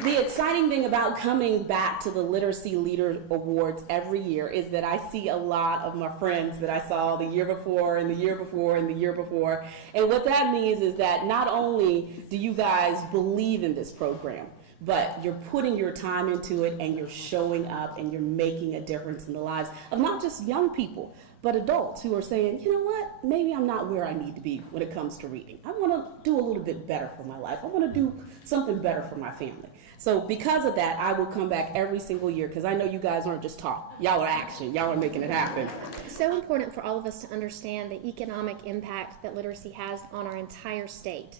The exciting thing about coming back to the Literacy Leader Awards every year is that I see a lot of my friends that I saw the year before and the year before and the year before. And what that means is that not only do you guys believe in this program, but you're putting your time into it and you're showing up and you're making a difference in the lives of not just young people, but adults who are saying, you know what, maybe I'm not where I need to be when it comes to reading. I want to do a little bit better for my life. I want to do something better for my family. So because of that, I will come back every single year because I know you guys aren't just talk. Y'all are action. Y'all are making it happen. It's so important for all of us to understand the economic impact that literacy has on our entire state.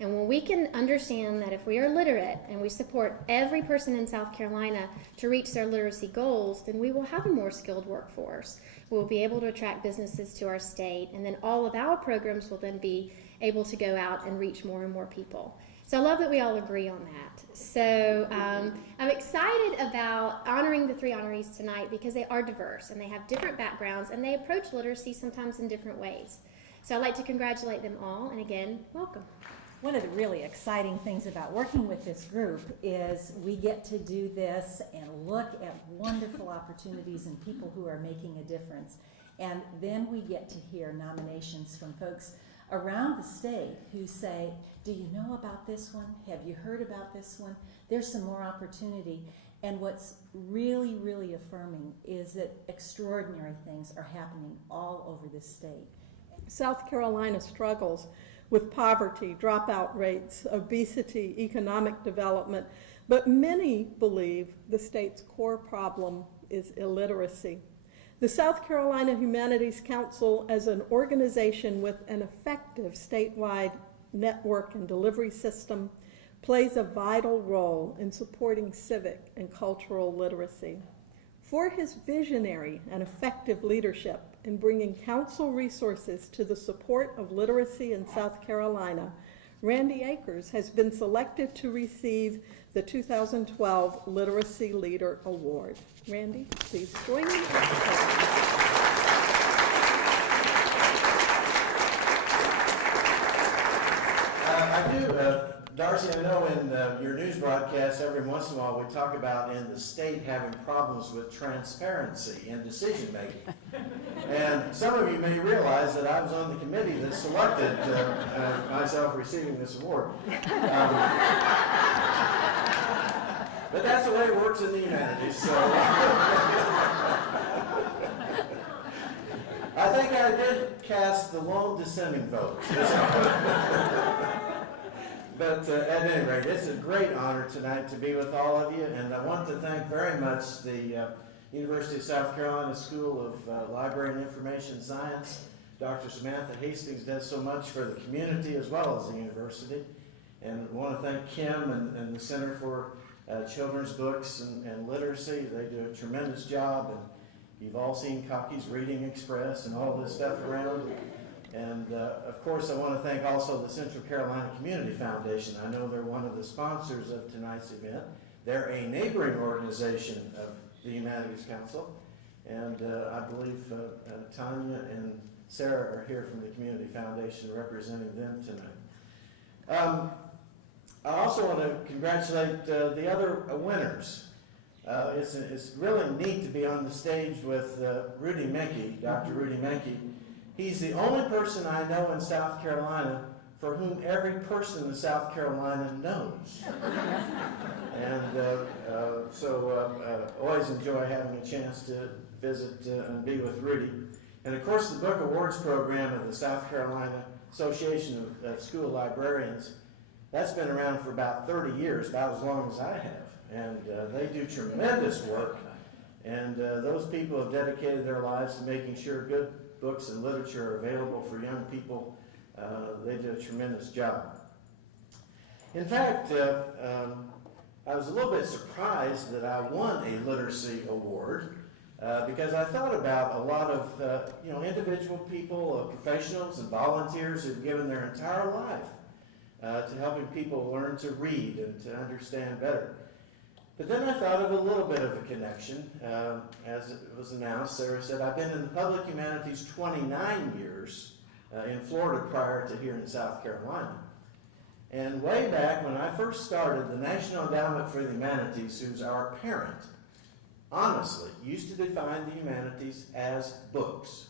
And when we can understand that if we are literate and we support every person in South Carolina to reach their literacy goals, then we will have a more skilled workforce. We'll be able to attract businesses to our state, and then all of our programs will then be able to go out and reach more and more people. So I love that we all agree on that. So I'm excited about honoring the 3 honorees tonight because they are diverse and they have different backgrounds and they approach literacy sometimes in different ways. So I'd like to congratulate them all, and again, welcome. One of the really exciting things about working with this group is we get to do this and look at wonderful opportunities and people who are making a difference. And then we get to hear nominations from folks around the state who say, do you know about this one? Have you heard about this one? There's some more opportunity. And what's really, really affirming is that extraordinary things are happening all over this state. South Carolina struggles with poverty, dropout rates, obesity, economic development, but many believe the state's core problem is illiteracy. The South Carolina Humanities Council, as an organization with an effective statewide network and delivery system, plays a vital role in supporting civic and cultural literacy. For his visionary and effective leadership in bringing council resources to the support of literacy in South Carolina, Randy Akers has been selected to receive the 2012 Literacy Leader Award. Randy, please join me. I do, Darci, I know in your news broadcasts every once in a while we talk about in the state having problems with transparency in decision making. And some of you may realize that I was on the committee that selected myself receiving this award. But that's the way it works in the humanities. So I think I did cast the lone dissenting vote. But at any rate, it's a great honor tonight to be with all of you, and I want to thank very much the University of South Carolina School of Library and Information Science. Dr. Samantha Hastings does so much for the community as well as the university. And I want to thank Kim and the Center for Children's Books and Literacy. They do a tremendous job, and you've all seen Cocky's Reading Express and all this stuff around. And of course, I want to thank also the Central Carolina Community Foundation. I know they're one of the sponsors of tonight's event. They're a neighboring organization of the Humanities Council, and I believe Tanya and Sara are here from the Community Foundation representing them tonight. I also want to congratulate the other winners. It's really neat to be on the stage with Rudy Mancke, Dr. Rudy Mancke. He's the only person I know in South Carolina for whom every person in South Carolina knows. And so always enjoy having a chance to visit and be with Rudy. And of course, the Book Awards program of the South Carolina Association of School Librarians, that's been around for about 30 years, about as long as I have. And they do tremendous work. And those people have dedicated their lives to making sure good books and literature are available for young people. They do a tremendous job. In fact, I was a little bit surprised that I won a literacy award because I thought about a lot of individual people, professionals and volunteers who've given their entire life to helping people learn to read and to understand better. But then I thought of a little bit of a connection. As it was announced, Sara said, I've been in the public humanities 29 years in Florida prior to here in South Carolina. And way back when I first started, the National Endowment for the Humanities, who's our parent, honestly used to define the humanities as books.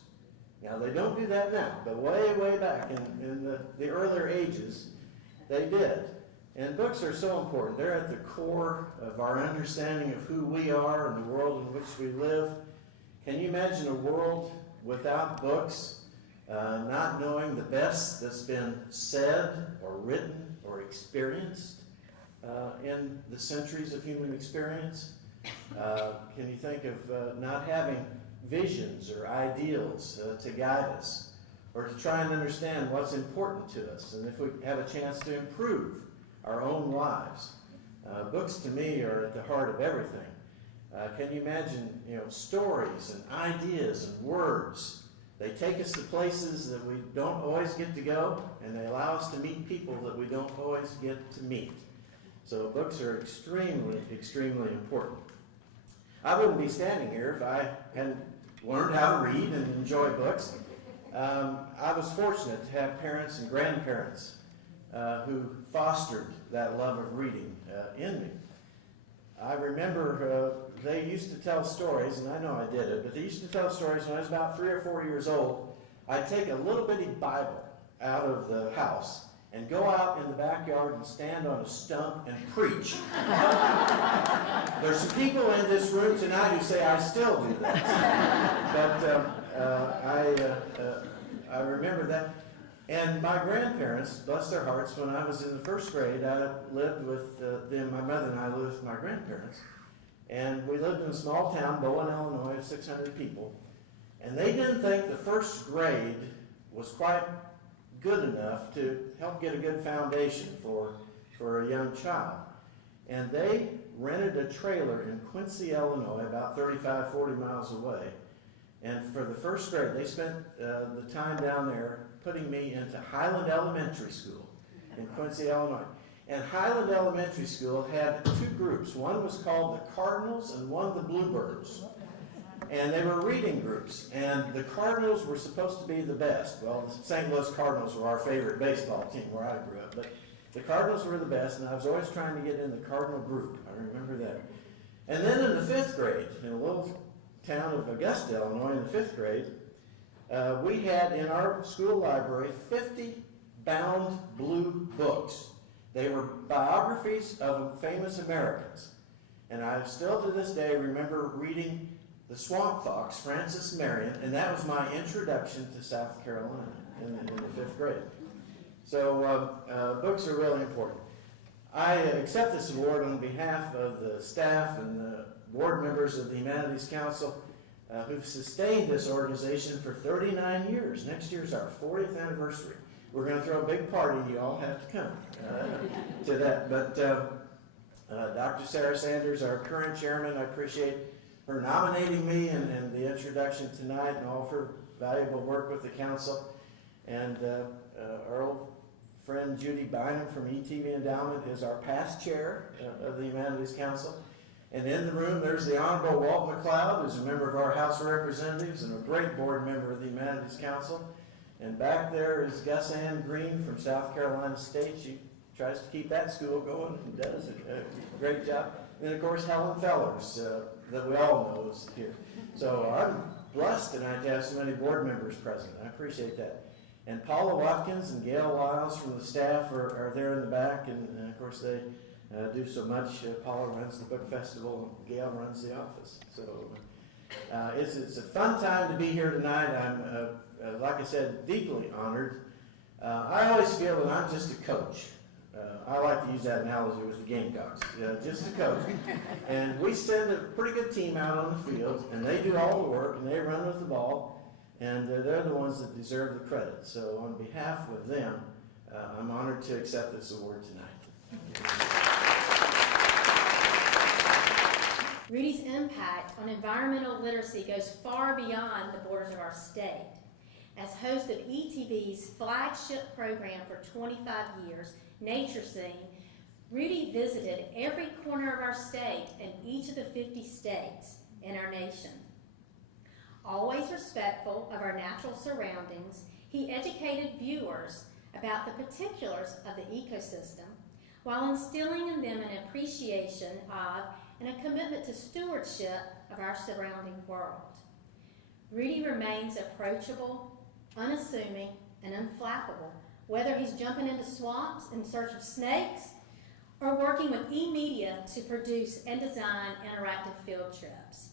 Now, they don't do that now, but way, way back in the earlier ages, they did. And books are so important. They're at the core of our understanding of who we are and the world in which we live. Can you imagine a world without books, not knowing the best that's been said or written or experienced in the centuries of human experience? Can you think of not having visions or ideals to guide us, or to try and understand what's important to us, and if we have a chance to improve our own lives? Books to me are at the heart of everything. Can you imagine, stories and ideas and words? They take us to places that we don't always get to go, and they allow us to meet people that we don't always get to meet. So books are extremely, extremely important. I wouldn't be standing here if I hadn't learned how to read and enjoy books. I was fortunate to have parents and grandparents who fostered that love of reading in me. I remember they used to tell stories, and I know I did it, but they used to tell stories when I was about 3 or 4 years old. I'd take a little bitty Bible out of the house and go out in the backyard and stand on a stump and preach. There's some people in this room tonight who say I still do that. But I remember that. And my grandparents, bless their hearts, when I was in the first grade, I lived with them. My mother and I lived with my grandparents. And we lived in a small town, Bowen, Illinois, of 600 people. And they didn't think the first grade was quite good enough to help get a good foundation for a young child. And they rented a trailer in Quincy, Illinois, about 35, 40 miles away. And for the first grade, they spent the time down there putting me into Highland Elementary School in Quincy, Illinois. And Highland Elementary School had 2 groups. One was called the Cardinals and one the Bluebirds. And they were reading groups. And the Cardinals were supposed to be the best. Well, the St. Louis Cardinals were our favorite baseball team where I grew up. But the Cardinals were the best, and I was always trying to get in the Cardinal group. I remember that. And then in the 5th grade, in a little town of Augusta, Illinois, in the 5th grade, we had in our school library 50 bound blue books. They were biographies of famous Americans. And I still to this day remember reading The Swamp Fox, Francis Marion, and that was my introduction to South Carolina in the 5th grade. So books are really important. I accept this award on behalf of the staff and the board members of the Humanities Council who've sustained this organization for 39 years. Next year's our 40th anniversary. We're going to throw a big party, and you all have to come to that. But Dr. Sara Sanders, our current chairman, I appreciate her nominating me and the introduction tonight and all of her valuable work with the council. And our old friend Judy Bynum from ETV Endowment is our past chair of the Humanities Council. And in the room, there's the Honorable Walt McLeod, who's a member of our House of Representatives and a great board member of the Humanities Council. And back there is Gus Ann Green from South Carolina State. She tries to keep that school going and does a great job. And then, of course, Helen Fellers, that we all know is here. So I'm blessed tonight to have so many board members present. I appreciate that. And Paula Watkins and Gail Wiles from the staff are there in the back, and of course they do so much. Paula runs the book festival, and Gail runs the office. So it's a fun time to be here tonight. I'm, like I said, deeply honored. I always feel that I'm just a coach. I like to use that analogy with the Gamecocks, just a coach. And we send a pretty good team out on the field, and they do all the work, and they run with the ball. And they're the ones that deserve the credit. So on behalf of them, I'm honored to accept this award tonight. Rudy's impact on environmental literacy goes far beyond the borders of our state. As host of ETV's flagship program for 25 years, Nature Scene, Rudy visited every corner of our state and each of the 50 states in our nation. Always respectful of our natural surroundings, he educated viewers about the particulars of the ecosystem while instilling in them an appreciation of and a commitment to stewardship of our surrounding world. Rudy remains approachable, unassuming, and unflappable, whether he's jumping into swamps in search of snakes or working with e-media to produce and design interactive field trips.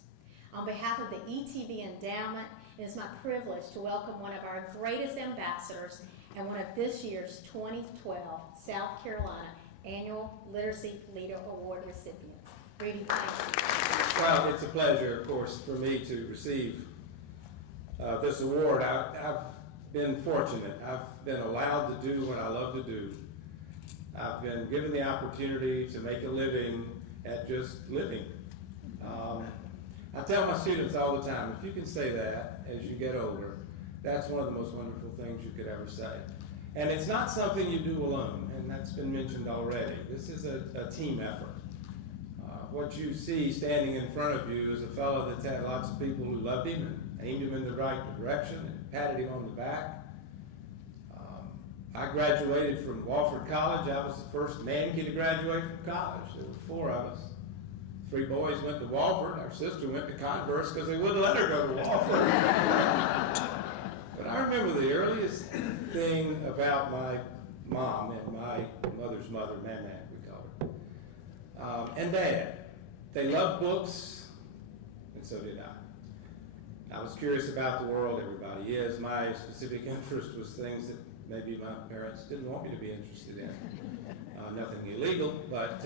On behalf of the ETV Endowment, it is my privilege to welcome one of our greatest ambassadors and one of this year's 2012 South Carolina Annual Literacy Leader Award recipients. Rudy, thank you. Well, it's a pleasure, of course, for me to receive this award. I've been fortunate. I've been allowed to do what I love to do. I've been given the opportunity to make a living at just living. I tell my students all the time, if you can say that as you get older, that's one of the most wonderful things you could ever say. And it's not something you do alone, and that's been mentioned already. This is a team effort. What you see standing in front of you is a fellow that's had lots of people who loved him and aimed him in the right direction and patted him on the back. I graduated from Wofford College. I was the first Mancke to graduate from college. There were 4 of us. 3 boys went to Wofford. Our sister went to Converse because they wouldn't let her go to Wofford. But I remember the earliest thing about my mom and my mother's mother, Mama, we call her, and Dad. They loved books, and so did I. I was curious about the world. Everybody is. My specific interest was things that maybe my parents didn't want me to be interested in. Nothing illegal, but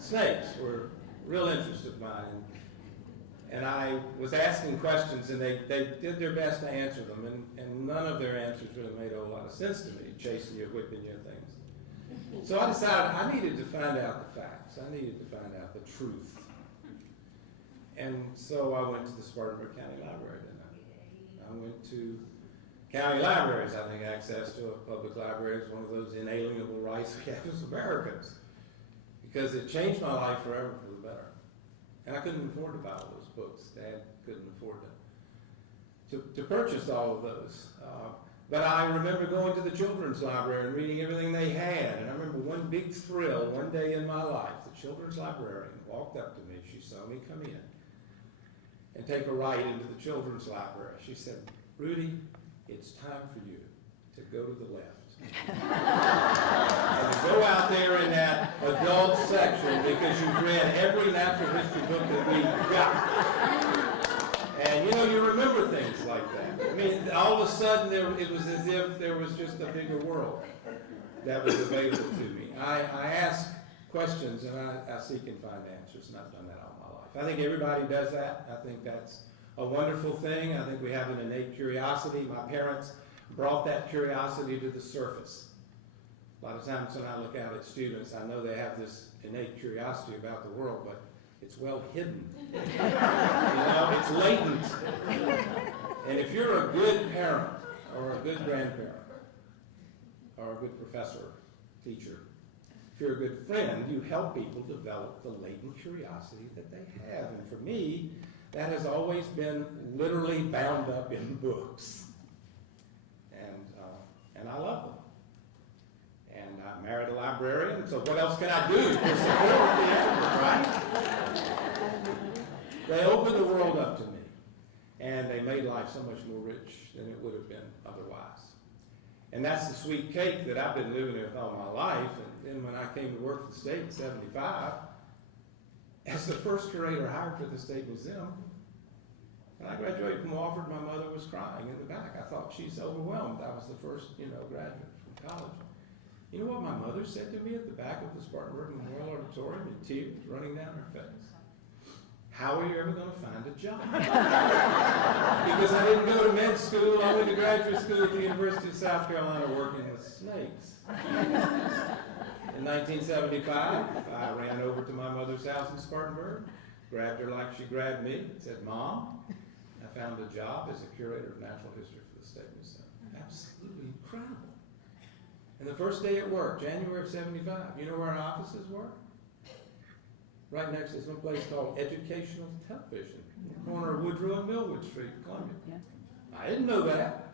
snakes were a real interest of mine. And I was asking questions, and they did their best to answer them, and none of their answers really made a whole lot of sense to me, chasing you, whipping you, things. So I decided I needed to find out the facts. I needed to find out the truth. And so I went to the Spartanburg County Library, didn't I? I went to county libraries. I think access to a public library is one of those inalienable rights we have as Americans, because it changed my life forever for the better. And I couldn't afford to buy all those books. Dad couldn't afford to purchase all of those. But I remember going to the children's library and reading everything they had. And I remember one big thrill one day in my life. The children's librarian walked up to me. She saw me come in and take a ride into the children's library. She said, "Rudy, it's time for you to go to the left. And to go out there in that adult section because you've read every natural history book that we've got." And you remember things like that. I mean, all of a sudden it was as if there was just a bigger world that was available to me. I ask questions and I seek and find answers, and I've done that all my life. I think everybody does that. I think that's a wonderful thing. I think we have an innate curiosity. My parents brought that curiosity to the surface. A lot of times when I look out at students, I know they have this innate curiosity about the world, but it's well hidden. It's latent. And if you're a good parent or a good grandparent or a good professor, teacher, if you're a good friend, you help people develop the latent curiosity that they have. And for me, that has always been literally bound up in books. And I love them. And I married a librarian, so what else can I do to support the effort, right? They opened the world up to me, and they made life so much more rich than it would have been otherwise. And that's the sweet cake that I've been living with all my life. And then when I came to work for the state in '75, as the first curator hired for the State Museum, when I graduated from Wofford, my mother was crying in the back. I thought, she's overwhelmed. I was the first, graduate from college. You know what my mother said to me at the back of the Spartanburg Memorial Auditorium in tears running down her face? "How are you ever going to find a job?" Because I didn't go to med school. I went to graduate school at the University of South Carolina working with snakes. In 1975, I ran over to my mother's house in Spartanburg, grabbed her like she grabbed me, said, "Mom, I found a job as a curator of natural history for the State Museum." Absolutely incredible. And the first day at work, January of '75, you know where our offices were? Right next to some place called Educational Television, corner of Woodrow and Millwood Street, Columbia. I didn't know that.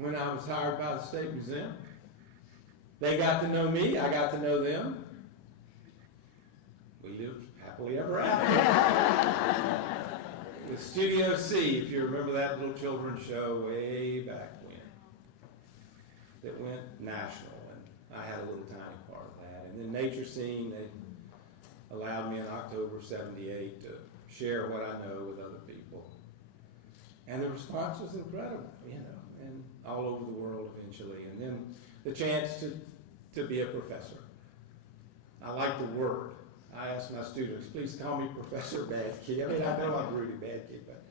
when I was hired by the State Museum. They got to know me, I got to know them. We lived happily ever after. With Studio C, if you remember that little children's show way back when, that went national, and I had a little tiny part of that. And then Nature Scene, they allowed me in October of '78 to share what I know with other people. And the response was incredible, you know, and all over the world eventually. And then the chance to be a professor. I like the word. I ask my students, please call me Professor Mancke. I mean, I know I'm Rudy Mancke, but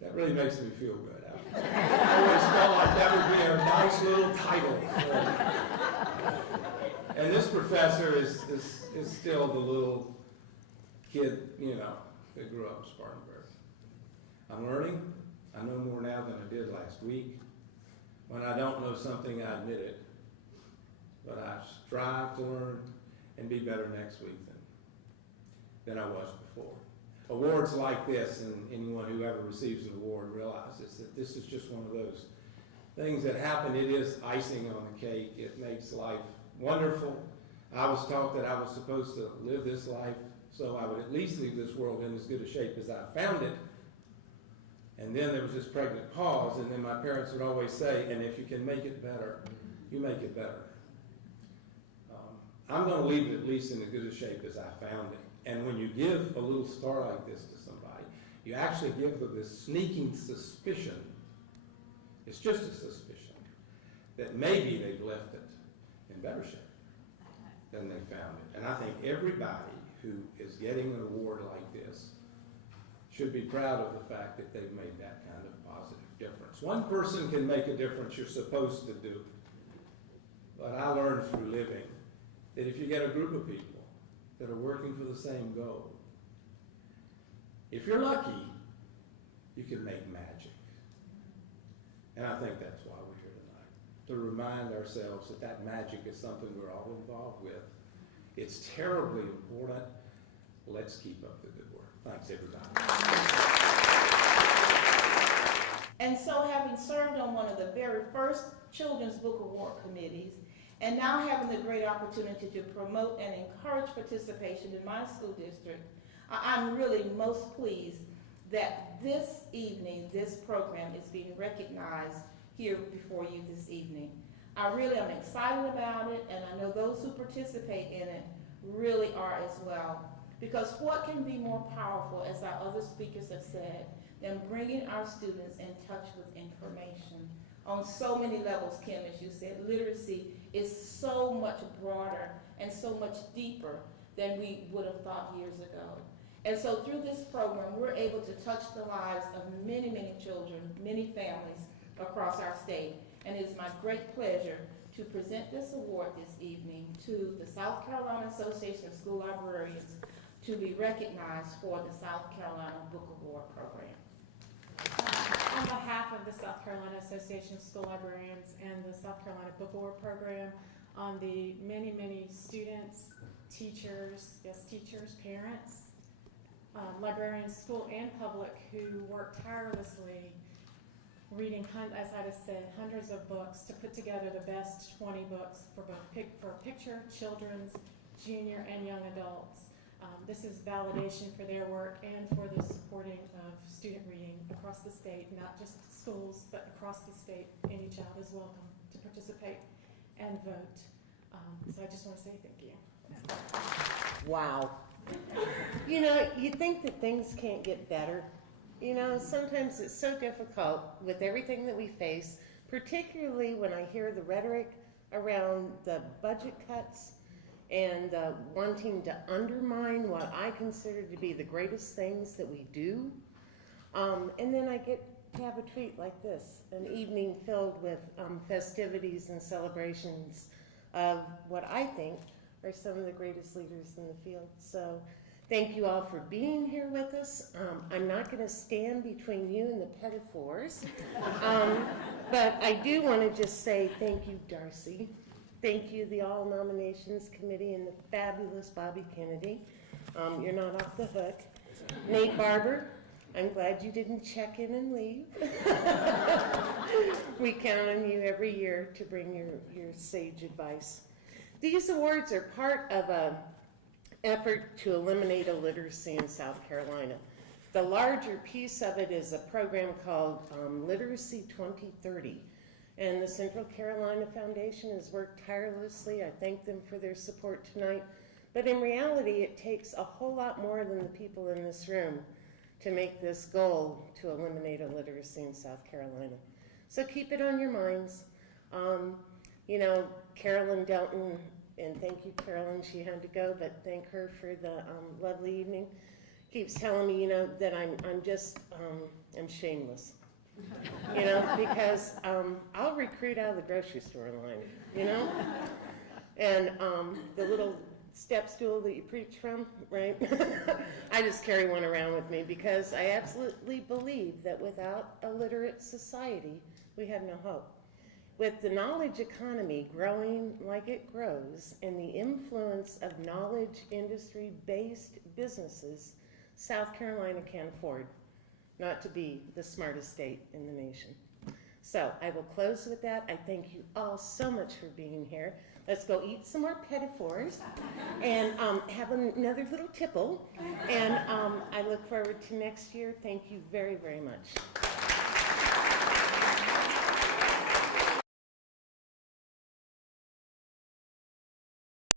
that really makes me feel good. I always felt like that would be a nice little title. And this professor is still the little kid, you know, that grew up in Spartanburg. I'm learning. I know more now than I did last week. When I don't know something, I admit it. But I strive to learn and be better next week than I was before. Awards like this, and anyone who ever receives an award realizes that this is just one of those things that happen. It is icing on the cake. It makes life wonderful. I was taught that I was supposed to live this life so I would at least leave this world in as good a shape as I found it. And then there was this pregnant pause, and then my parents would always say, and if you can make it better, you make it better. I'm going to leave it at least in as good a shape as I found it. And when you give a little star like this to somebody, you actually give them this sneaking suspicion, it's just a suspicion, that maybe they've left it in better shape than they found it. And I think everybody who is getting an award like this should be proud of the fact that they've made that kind of positive difference. One person can make a difference, you're supposed to do. But I learned through living that if you get a group of people that are working for the same goal, if you're lucky, you can make magic. And I think that's why we're here tonight, to remind ourselves that that magic is something we're all involved with. It's terribly important. Let's keep up the good work. Thanks, everybody. And so, having served on one of the very first Children's Book Award committees, and now having the great opportunity to promote and encourage participation in my school district, I'm really most pleased that this evening, this program is being recognized here before you this evening. I really am excited about it, and I know those who participate in it really are as well. Because what can be more powerful, as our other speakers have said, than bringing our students in touch with information? On so many levels, Kim, as you said, literacy is so much broader and so much deeper than we would have thought years ago. And so through this program, we're able to touch the lives of many, many children, many families across our state. And it is my great pleasure to present this award this evening to the South Carolina Association of School Librarians to be recognized for the South Carolina Book Award program. On behalf of the South Carolina Association of School Librarians and the South Carolina Book Award Program, on the many, many students, teachers, yes, teachers, parents, librarians, school and public, who work tirelessly reading, as I just said, hundreds of books to put together the best 20 books for both for picture, children's, junior, and young adults. This is validation for their work and for the supporting of student reading across the state, not just schools, but across the state. Any child is welcome to participate and vote. So I just want to say thank you. Wow. You know, you think that things can't get better. You know, sometimes it's so difficult with everything that we face, particularly when I hear the rhetoric around the budget cuts and wanting to undermine what I consider to be the greatest things that we do. And then I get to have a treat like this, an evening filled with festivities and celebrations of what I think are some of the greatest leaders in the field. So thank you all for being here with us. I'm not going to stand between you and the pedophiles, but I do want to just say thank you, Darci. Thank you, the All Nominations Committee and the fabulous Bobbi Kennedy. You're not off the hook. Nate Barber, I'm glad you didn't check in and leave. We count on you every year to bring your sage advice. These awards are part of an effort to eliminate illiteracy in South Carolina. The larger piece of it is a program called Literacy 2030. And the Central Carolina Foundation has worked tirelessly. I thank them for their support tonight. But in reality, it takes a whole lot more than the people in this room to make this goal to eliminate illiteracy in South Carolina. So keep it on your minds. You know, Carolyn Delton, and thank you, Carolyn, she had to go, but thank her for the lovely evening, keeps telling me, you know, that I'm shameless. You know, because I'll recruit out of the grocery store line, you know? And the little step stool that you preach from, right? I just carry one around with me because I absolutely believe that without a literate society, we have no hope. With the knowledge economy growing like it grows and the influence of knowledge industry-based businesses, South Carolina can't afford not to be the smartest state in the nation. So I will close with that. I thank you all so much for being here. Let's go eat some more petit fours and have another little tipple. And I look forward to next year. Thank you very, very much.